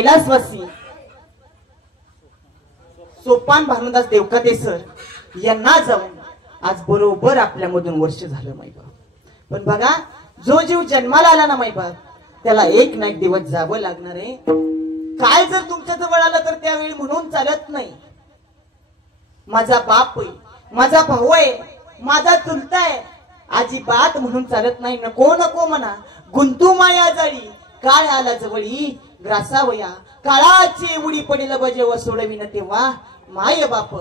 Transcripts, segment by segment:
कैलासवासी सोपान भानुदास देवकाते सर यांना जाऊन आज बरोबर आपल्यामधून वर्ष झालं मायबाप. पण बघा, जो जीव जन्माला आला ना मायबाप, त्याला एक ना एक दिवस जावं लागणार आहे. काय जर तुमच्या जवळ आलं तर त्यावेळी म्हणून चालत नाही माझा बाप आहे, माझा भाऊ आहे, माझा चुलता आहे, अजिबात म्हणून चालत नाही. नको नको म्हणा, गुंतू माया जाळी, काळ आला जवळी ग्रासावया, काळाची उडी पडेल बजेव सोडविन तेव्हा माय बाप.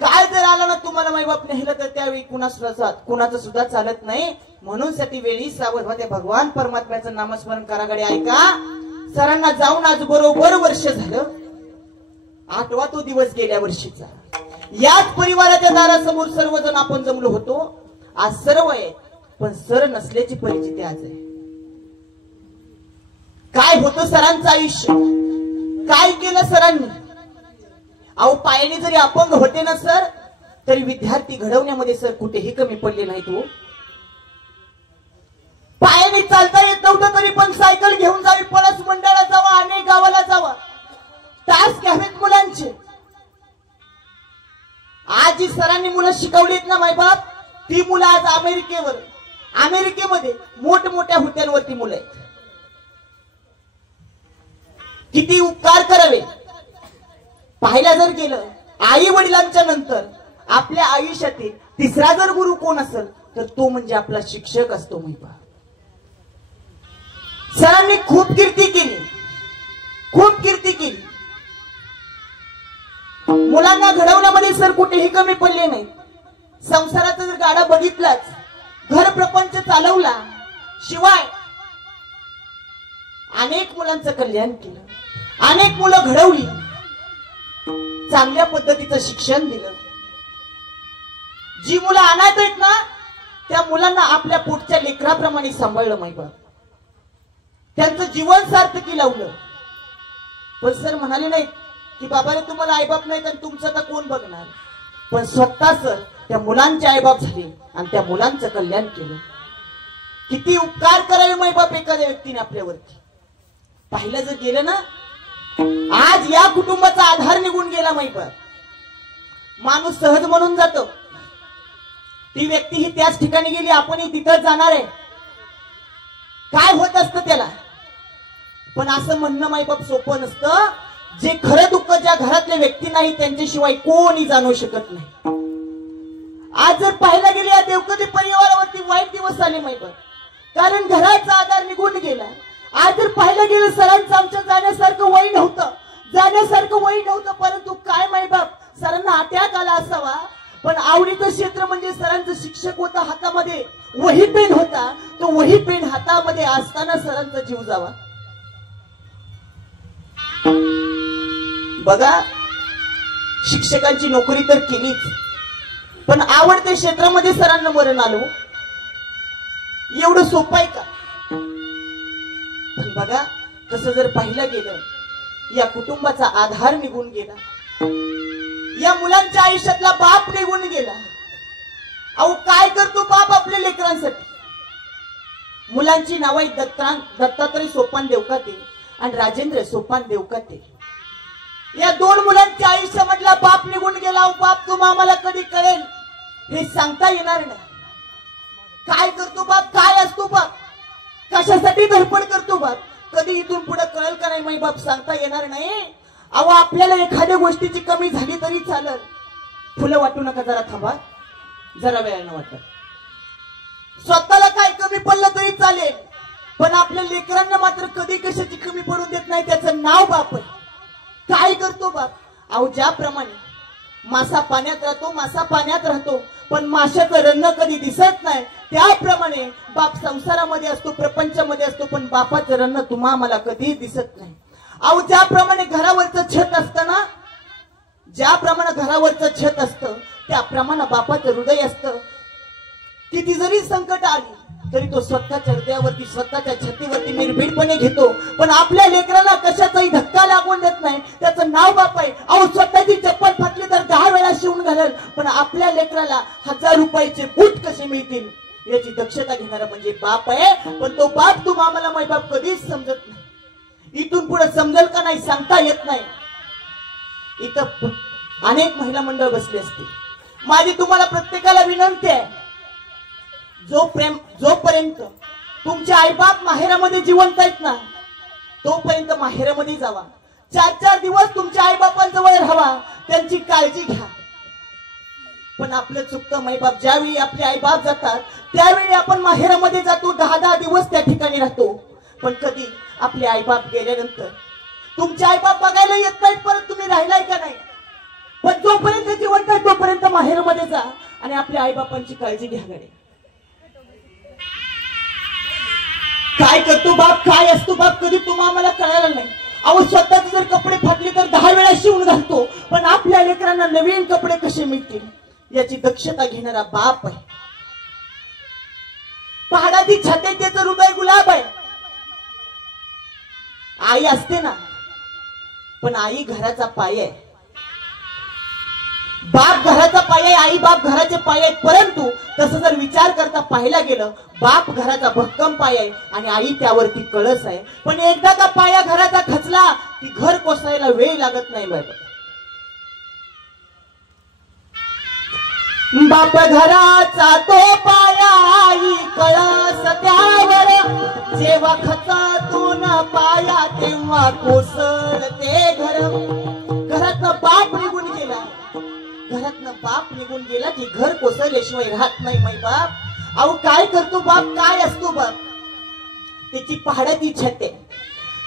काय जर आला ना तुम्हाला माय बाप नेहलं तर त्यावेळी कुणाचं सुद्धा चालत नाही. म्हणून सती वेळी सावध व्हा, भगवान परमात्म्याचं नामस्मरण करा. गडे ऐका, सरांना जाऊन आज बरोबर वर्ष झालं. 8वा तो दिवस गेल्या वर्षीचा. याच परिवाराच्या दारासमोर सर्वजण आपण जमलो होतो. आज सर्व आहे, पण सर नसल्याची परिस्थिती आज आहे. काय होतं सरांचं आयुष्य, काय केलं सरांनी. अहो, पायाने जरी अपंग होते ना सर, तरी विद्यार्थी घडवण्यामध्ये सर कुठेही कमी पडले नाहीत. हो, पायाने चालता येत नव्हतं तरी पण सायकल घेऊन जावी, पळस मंडळात जावा, अनेक गावाला जावा, तास घ्यावेत मुलांचे. आज जी सरांनी मुलं शिकवलीत ना मायबाप, ती मुलं आज अमेरिकेमध्ये मोठमोठ्या हुद्द्यांवरती मुलं आहेत. किती उपकार करावे. पाहायला जर गेलं, आई वडिलांच्या नंतर आपल्या आयुष्यातील तिसरा जर गुरु कोण असेल तर तो म्हणजे आपला शिक्षक असतो. मायबाप, सरांनी खूप कीर्ती केली, खूप कीर्ती केली. मुलांना घडवण्यामध्ये सर कुठेही कमी पडले नाही. संसाराचा जर गाडा बघितलाच, घर प्रपंच चालवला, शिवाय अनेक मुलांचं कल्याण केलं, अनेक मुलं घडवली, चांगल्या पद्धतीचं शिक्षण दिलं. जी मुलं अनाथ आहेत ना, त्या मुलांना आपल्या पोटच्या लेकराप्रमाणे सांभाळलं मायबाप, त्यांचं जीवन सार्थकी लावलं. पण सर म्हणाले नाही की बाबाला तुम्हाला आईबाप नाही तर तुमचं आता कोण बघणार. पण स्वतः सर त्या मुलांचे आईबाप झाले आणि त्या मुलांचं कल्याण केलं. किती उपकार करावे मायबाप एखाद्या व्यक्तीने आपल्यावरती. पाहिलं जर गेलं ना, आज या कुटुंबाचा आधार निघून गेला मायबाप. माणूस सहज म्हणून जातो, ती व्यक्ती ही त्याच ठिकाणी गेली, आपणही तिथं जाणार आहे, काय होत असतं त्याला. पण असं म्हणणं मायबाप सोपं नसतं. जे खरं दुःख ज्या घरातल्या व्यक्ती नाही त्यांच्याशिवाय कोणी जाणू शकत नाही. आज जर पाहायला गेले या देवकते परिवारावरती वाईट दिवस आले मायबाप, कारण घराचा आधार निघून गेला. आज जर पाहायला गेलं, सरांचं आमच्या जाण्यासारखं वय नव्हतं, परंतु काय मायबाप, सरांना अटॅक आला असावा. पण आवडीचं क्षेत्र म्हणजे सरांचं शिक्षक होता, हातामध्ये वही पेन होता, तो वही पेन हातामध्ये असताना सरांचा जीव जावा. बघा, शिक्षकांची नोकरी तर केलीच, पण आवडत्या क्षेत्रामध्ये सरांना मरण आलो. एवढं सोपं आहे का. पण बघा, तसं जर पाहिलं गेलं, या कुटुंबाचा आधार निघून गेला, या मुलांच्या आयुष्यातला बाप निघून गेला. अहो, काय करतो बाप आपल्या लेकरांसाठी. मुलांची नाव आहेत दत्तात्रय सोपान देवकाते आणि राजेंद्र सोपान देवकाते. या 2 मुलांच्या आयुष्यामधला बाप निघून गेला. बाप तुम्हा आम्हाला कधी कळेल हे सांगता येणार नाही. काय करतो बाप, काय असतो बाप, कशासाठी धडपड करतो बाप, कधी इथून पुढे कळेल का नाही बाप, सांगता येणार नाही. अहो, आपल्याला एखाद्या गोष्टीची कमी झाली तरी चालेल, फुलं वाटू नका, जरा थांबा, जरा वेळानं वाटत. स्वतःला काय कमी पडलं तरी चालेल, पण आपल्या लेकरांना मात्र कधी कशाची कमी पडून देत नाही. त्याचं नाव बाप आहे. काय करतो बाप. अहो, ज्याप्रमाणे मासा पाण्यात राहतो पण माशाचं रन्न कधी दिसत नाही, त्याप्रमाणे बाप संसारामध्ये असतो, प्रपंचामध्ये असतो, पण बापाचं रन्न तुम्हा मला कधी दिसत नाही. अहो, ज्याप्रमाणे घरावरचं छत असतं ना, त्याप्रमाणे बापाचं हृदय असतं. किती जरी संकट आली तरी तो स्वतःच्या हृदयावरती, स्वतःच्या छातीवरती निर्भीडपणे घेतो. पण आपल्या लेकराला कशाचाही धक्का लागून देत नाही. त्याचं नाव बाप आहे. अहो, स्वतःची चप्पल फाटली तर 10 वेळा शिवून घालेल, पण आपल्या लेकराला 1000 रुपयाचे बूट कसे मिळतील याची दक्षता घेणारा म्हणजे बाप आहे. पण तो बाप तुम्हाला माय बाप कधीच समजत नाही. इथून पुढे समजेल का नाही सांगता येत नाही. इथं अनेक महिला मंडळ बसली असते. माझी तुम्हाला प्रत्येकाला विनंती आहे, जोपर्यंत तुमचे आईबाप माहेरामध्ये जिवंत आहेत ना, तोपर्यंत माहेरामध्ये जावा. 4-4 दिवस तुमच्या आईबापांजवळ राहावा, त्यांची काळजी घ्या. पण आपलं चुकतं माईबाप, ज्यावेळी आपले आईबाप जातात त्यावेळी आपण माहेरामध्ये जातो, 10-10 दिवस त्या ठिकाणी राहतो. पण कधी आपले आईबाप गेल्यानंतर तुमचे आईबाप बघायला येत नाहीत, परत तुम्ही राहिलाय का नाही. पण जोपर्यंत जिवंत आहे तोपर्यंत माहेरामध्ये जा आणि आपल्या आईबापांची काळजी घ्या. गडे काय करतो बाप, काय असतो बाप, कधी तुम्हाला कळायला नाही. अहो स्वतःचे जर कपडे फाटले तर 10 वेळा शिवून घालतो, पण आपल्या लेकरांना नवीन कपडे कसे मिळतील याची दक्षता घेणारा बाप आहे. पहाडाची छाती त्याचं हृदय गुलाब आहे. आई असते ना, पण आई घराचा पाय आहे. बाप घराचा पाय आहे, आई बाप घराचे पाय आहेत. परंतु तसं जर विचार करता पाहायला गेलं, बाप घराचा भक्कम पाय आहे आणि आई त्यावरती कळस आहे. पण एकदा का पाया घराचा खचला की घर कोसळायला वेळ लागत नाही. बाप घराचा तो पाया, आई कळस त्यावर. जेव्हा खचतून पाया तेव्हा कोसळते घर. घरातनं बाप निघून गेला, घरातनं बाप निघून गेला की घर कोसळल्याशिवाय राहत नाही माई बाप. अहो काय करतो बाप, काय असतो बाप, त्याची पहाडाची छाती,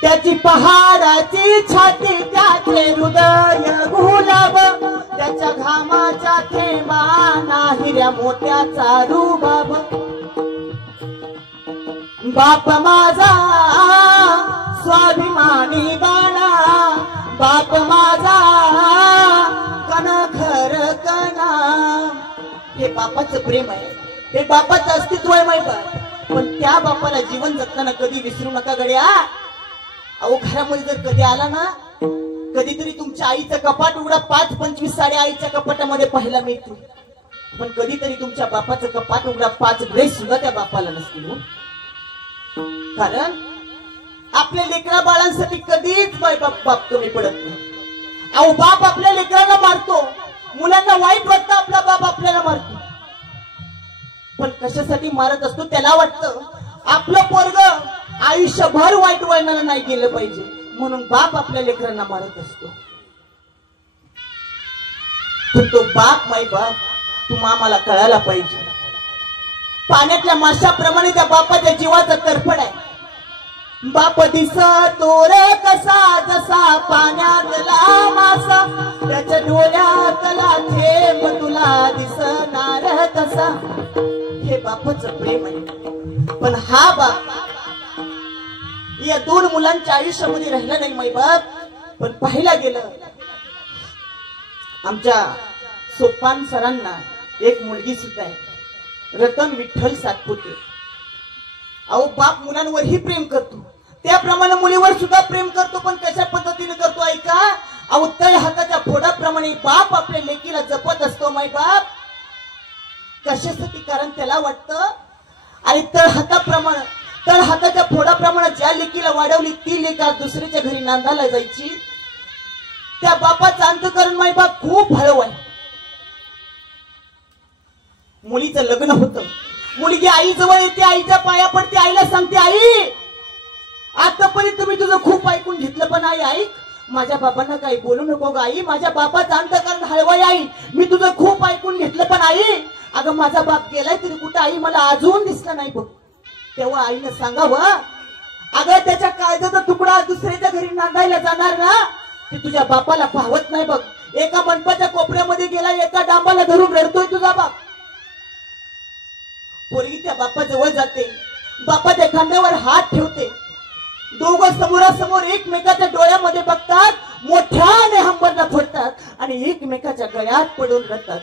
त्याची पहाडाची छाती, त्याचे हृदय गुलाब, त्याच्या घामाच्या थेंबाना हिऱ्या मोत्याचा रुबाब. बाप माझा स्वाभिमानी बाणा, बाप माझा कणखर कणा. हे बापाचं प्रेम आहे, हे बापाचं अस्तित्व आहे माहिती आहे. पण त्या बापाला जीवन जगताना कधी विसरू नका गड्या. अहो घरामध्ये जर कधी आला ना, कधीतरी तुमच्या आईचं कपाट उघडा, 5-25 साड्या आईच्या कपाटामध्ये पाहायला मिळतील. पण कधीतरी तुमच्या बापाचं कपाट उघडा, 5 ड्रेस सुद्धा त्या बापाला नसतील. कारण आपल्या लेकरा बाळांसाठी कधीच बाप कमी पडत नाही. अहो बाप आपल्या लेकरांना मारतो, मुलांना वाईट वाटतं आपला बाप आपल्याला मारतो. पण कशासाठी मारत असतो, त्याला वाटतं आपलं पोरग आयुष्यभर वाईट वळणाला नाही गेलं पाहिजे, म्हणून बाप आपल्या लेकरांना मारत असतो. तो बाप माई बाप आम्हाला कळायला पाहिजे. पाण्यातल्या माशाप्रमाणे त्या बापाच्या जीवाचा तरफड आहे. बाप दिसतो रे कसा, जसा पाण्यातला मासा, त्याच्या डोळ्यातला थेंब तुला दिसणार तसा. हे बापाचं प्रेम आहे. पण हा बाप या 2 मुलांच्या आयुष्यामध्ये राहिला नाही माई बाप. पण पाहायला गेलं, आमच्या सोपान सरांना एक मुलगी सुद्धा आहे, रतन विठ्ठल सातपुते. अहो बाप मुलांवरही प्रेम करतो, त्याप्रमाणे मुलीवर सुद्धा प्रेम करतो. पण कशा पद्धतीने करतो ऐका. अहो तळ हाताच्या फोडाप्रमाणे बाप आपल्या लेकीला जपत असतो माई बाप. कशासाठी, कारण त्याला वाटतं आणि तळ हाताच्या फोडाप्रमाणे ज्या लेकीला वाढवली ती लेक आज दुसरीच्या घरी नांदायला जायची. त्या बापाचं अंतकरण माई बाप खूप हळव आहे. मुलीचं लग्न होतं, मुलगी आई जवळ येते, आईच्या पाया पडते, आईला सांगते, आई आतापर्यंत मी तुझं खूप ऐकून घेतलं, पण आई ऐक, माझ्या बाबांना काही बोलू नको ग आई, माझ्या बापाचं अंतकरण हळवाय आई, मी तुझं खूप ऐकून घेतलं, पण आई अगं माझा बाप गेलाय तरी कुठं आई मला अजून दिसला नाही बघ. तेव्हा आईनं सांगावं, अगं त्याच्या काळजाचा तुकडा दुसऱ्याच्या घरी नांदायला जाणार ना, ते तुझ्या बापाला पाहत नाही बघ. एका मंडपाच्या कोपऱ्यामध्ये गेला, एका डांबाला धरून रडतोय तुझा बाप. पोरगी त्या बापाजवळ जाते, बापाच्या खांद्यावर हात ठेवते, दोघं समोरासमोर एकमेकाच्या डोळ्यामध्ये बघतात, मोठ्याने हंबरला फोडतात आणि एकमेकाच्या गळ्यात पडून रडतात.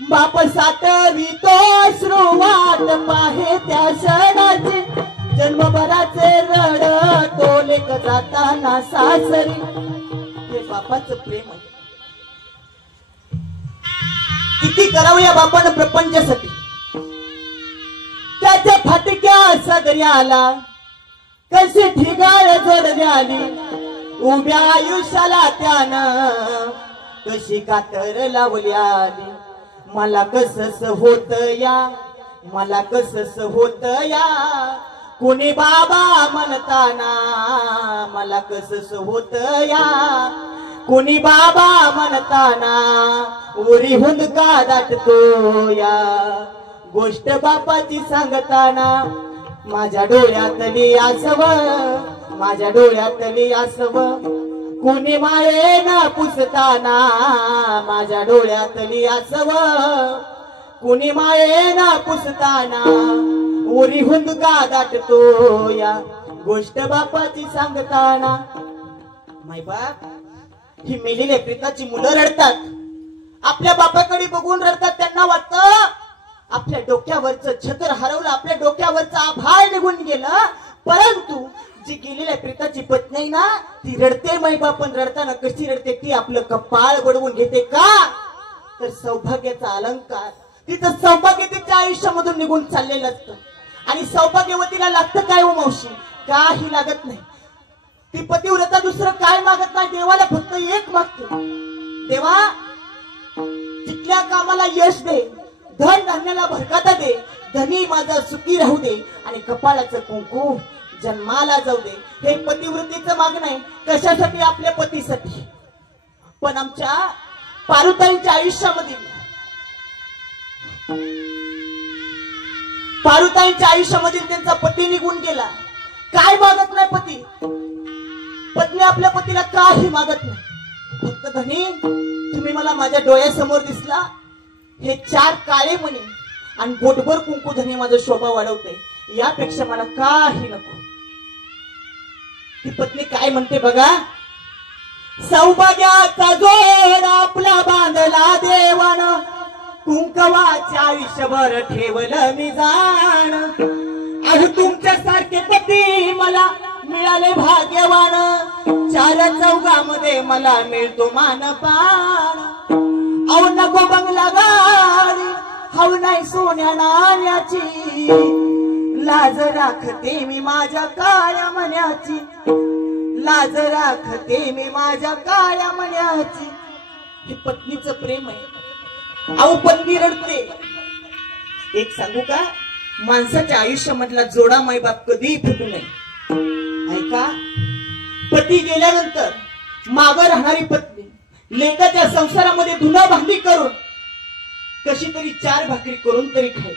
बाप साठवितो अश्रुवाट पाहे त्या क्षणाची, जन्मभराचे रडतो लेक जाताना सासरी. हे बापाचं प्रेम आहे. किती करावं या बापानं प्रपंचासाठी. त्याच्या फाटक्या सदर्याला कशी ठिगाळ जोडल्याली उभ्या आयुष्याला त्यानं, कशी कातर लावल्याली मला कसस होत या, मला कसस होत या, कुणी बाबा म्हणताना मला कसस होत या, कुणी बाबा म्हणताना उरी हुंदका दाटतो या, गोष्ट बापाची सांगताना माझ्या डोळ्यातली आसव, माझ्या डोळ्यातली आसव, कुणी मायेनं पुसताना माझ्या डोळ्यातली आसव, कुणी मायेनं पुसताना उरी हुंदका दाटतो या, गोष्ट बापाची सांगताना. माय बाप, ही मेलेल्या प्रेताची मुलं रडतात, आपल्या बापाकडे बघून रडतात. त्यांना वाटतं आपल्या डोक्यावरचं छत्र हरवलं, आपल्या डोक्यावरचं आभाळ निघून गेलं. परंतु जी गेलेल्या प्रेताची पत्नी आहे ना, ती रडते. मायबाप पण रडताना कशी रडते, ती आपलं कपाळ बडवून घेते. का तर सौभाग्याचा अलंकार, तिचं सौभाग्य तिच्या आयुष्यामधून निघून चाललेलं असतं. आणि सौभाग्यवतीला लागतं काय हो मावशी? काही लागत नाही. ती पतिव्रता दुसरं काय मागत नाही, देवाला फक्त एक मागते. देवा, तिथल्या कामाला यश दे, धन धान्याला भरकता दे, धनी माझा सुखी राहू दे, आणि कपाळाचं कुंकू जन्माला जाऊ दे. हे पतिव्रतेचं मागणं आहे. कशासाठी? आपल्या पतीसाठी. पण आमच्या पारुताईंच्या आयुष्यामध्ये, पारुताईंच्या आयुष्यामध्ये त्यांचा पती निघून गेला. काय मागत नाही पती? पत्नी आपल्या पतीला काही मागत नाही. फक्त धनी, तुम्ही मला माझ्या डोळ्यासमोर दिसला, हे 4 काळे मणी आणि बोटभर कुंकू धनी माझा शोभा वाढवते, यापेक्षा मला काही नको. ती पत्नी काय म्हणते बघा, सौभाग्याचा जोड आपला बांधला देवानं, कुंकवाच्या आयुष्यभर ठेवलं मी जाण. आज तुमच्या सारखे पती मला मिळाले भाग्यवान, 4 चौघामध्ये मला मिळतो मानपान. अहो नको बंगला गाडी, हव नाही सोन्या नाण्याची, लाज राखते मी माझ्या काळ्या मन्याची, लाज राखते मी माझ्या काळ्या मन्याची. हे पत्नीचं प्रेम आहे. अहो पत्नी रडते. एक सांगू का, माणसाच्या आयुष्यामधला जोडा मायबाप कधीही फुटू नये. ऐका, पती गेल्यानंतर मागं राहणारी पत्नी लेकाच्या संसारामध्ये धुना भांडी करून कशी तरी 4 भाकरी करून तरी खाईल.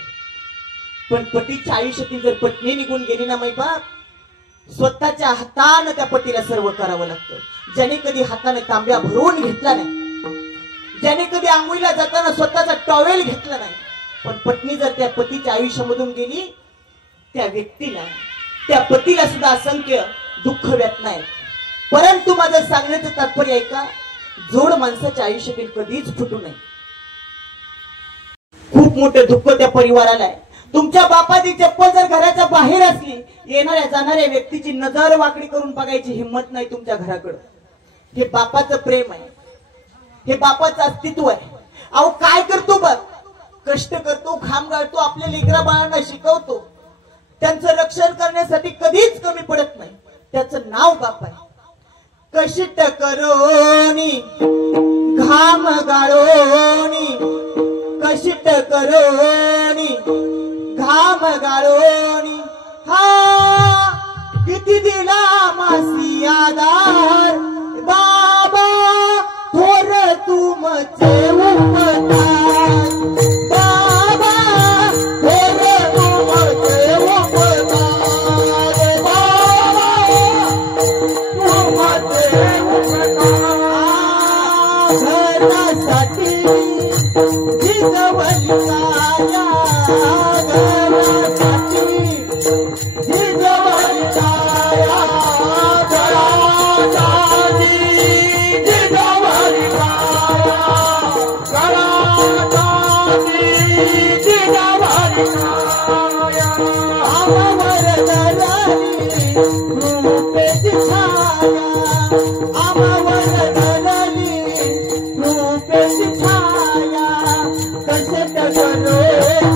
पण पतीच्या आयुष्यातील जर पत्नी निघून गेली ना मायबाप, स्वतःच्या हातानं त्या पतीला सर्व करावं लागतं. ज्याने कधी हाताने तांब्या भरून घेतला नाही, ज्याने कधी आंघोळीला जाताना स्वतःचा टॉवेल घेतला नाही, पण पत्नी जर त्या पतीच्या आयुष्यामधून गेली, त्या व्यक्तीला, त्या पतीला सुद्धा असंख्य दुःख व्यथना आहे. परंतु माझं सांगण्याचं तात्पर्य ऐका, जोड माणसाच्या आयुष्यातील कधीच फुटू नये. खूप मोठं दुःख त्या परिवाराला आहे. तुमच्या बापाची चप्पल जर घराच्या बाहेर असली, येणाऱ्या जाणाऱ्या व्यक्तीची नजर वाकडी करून बघायची हिंमत नाही तुमच्या घराकडे. हे बापाचं प्रेम आहे, हे बापाचं अस्तित्व आहे. अहो काय करतो बघ, कष्ट करतो, घाम गाळतो, आपल्या लेकरा बाळांना शिकवतो, त्यांचं रक्षण करण्यासाठी कधीच कमी पडत नाही. त्याचं नाव बाप आहे. कष्ट करोनी, घाम गाळोनी, कष्ट करोनी, घाम गाळोनी, हा किती दिला मासी आधार, बाबा थोर तुमचे उपकार, बाबा थोर तुमचे उपकार, बाबा तुमचे उपकार. घरासाठी जिजवली काया, घरासाठी जिजवली काया, घरासाठी जिजवली काया, घरासाठी जिजवली काया. आमावर दलाली रूपेची छाया, आमावर दलाली रूपेची छाया. कष्ट करो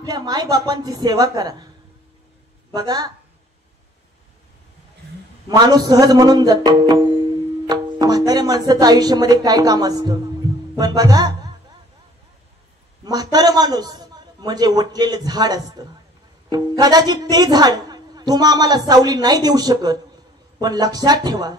आपल्या माय बापांची सेवा करा. बघा, माणूस सहज म्हणून जातो म्हाताऱ्या माणसाचं आयुष्यामध्ये काय काम असतं, पण बघा म्हातारा माणूस म्हणजे वटलेलं झाड असतं. कदाचित ते झाड तुम्हा आम्हाला सावली नाही देऊ शकत, पण लक्षात ठेवा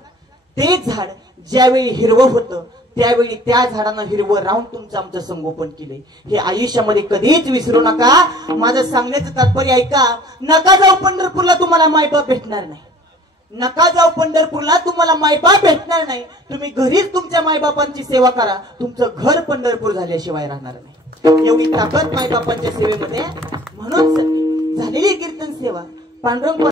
ते झाड ज्यावेळी हिरवं होतं त्यावेळी त्या झाडानं हिरवं राहून तुमचं आमचं संगोपन केले. हे आयुष्यामध्ये कधीच विसरू नका. माझं सांगण्याचं तात्पर्य ऐका. नका जाऊ पंढरपूरला, तुम्हाला मायबाप भेटणार नाही. नका जाऊ पंढरपूरला, तुम्हाला मायबाप भेटणार नाही. तुम्ही घरीच तुमच्या मायबापांची सेवा करा. तुमचं घर पंढरपूर झाल्याशिवाय राहणार नाही. एवढी ताकद मायबापांच्या सेवेमध्ये. म्हणून झालेली कीर्तन सेवा पांडुरंग